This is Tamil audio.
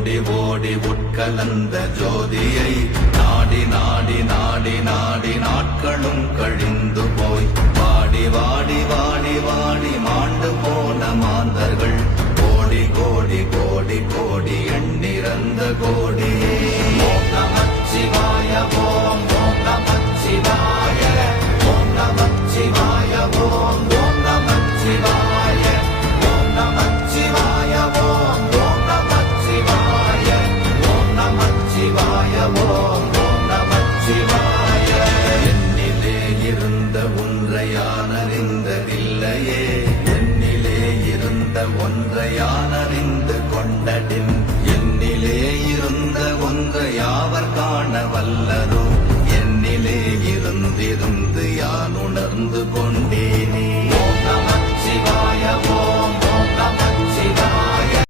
ஓடி ஓடி உட்கலந்த ஜோதியை நாடி நாடி நாடி நாடி நாட்களும் கழிந்து போய் வாடி வாடி வாடி வாடி மாண்டு போன மாந்தர்கள் கோடி கோடி கோடி கோடி எண்ணிறந்த கோடி. ஓம் நமச்சிவாய ஓம் ஓம் நமச்சிவாய ஓம் நமச்சிவாய ஓம் ஓம் நமச்சிவாய ஓம் நமச்சிவாய ஓம் ஓம் நமச்சிவாய ஓம் நமச்சிவாய ஓம் ஓம் நமச்சிவாய. என்னிலே இருந்த ஒன்றை யான் அறிந்ததில்லையே, என்னிலே இருந்த ஒன்றை யான் அறிந்து கொண்டடின், என்னிலே இருந்த ஒன்றை யாவர் காண வல்லரோ, என்னிலே இருந்திருந்து யான் உணர்ந்து கொண்டே.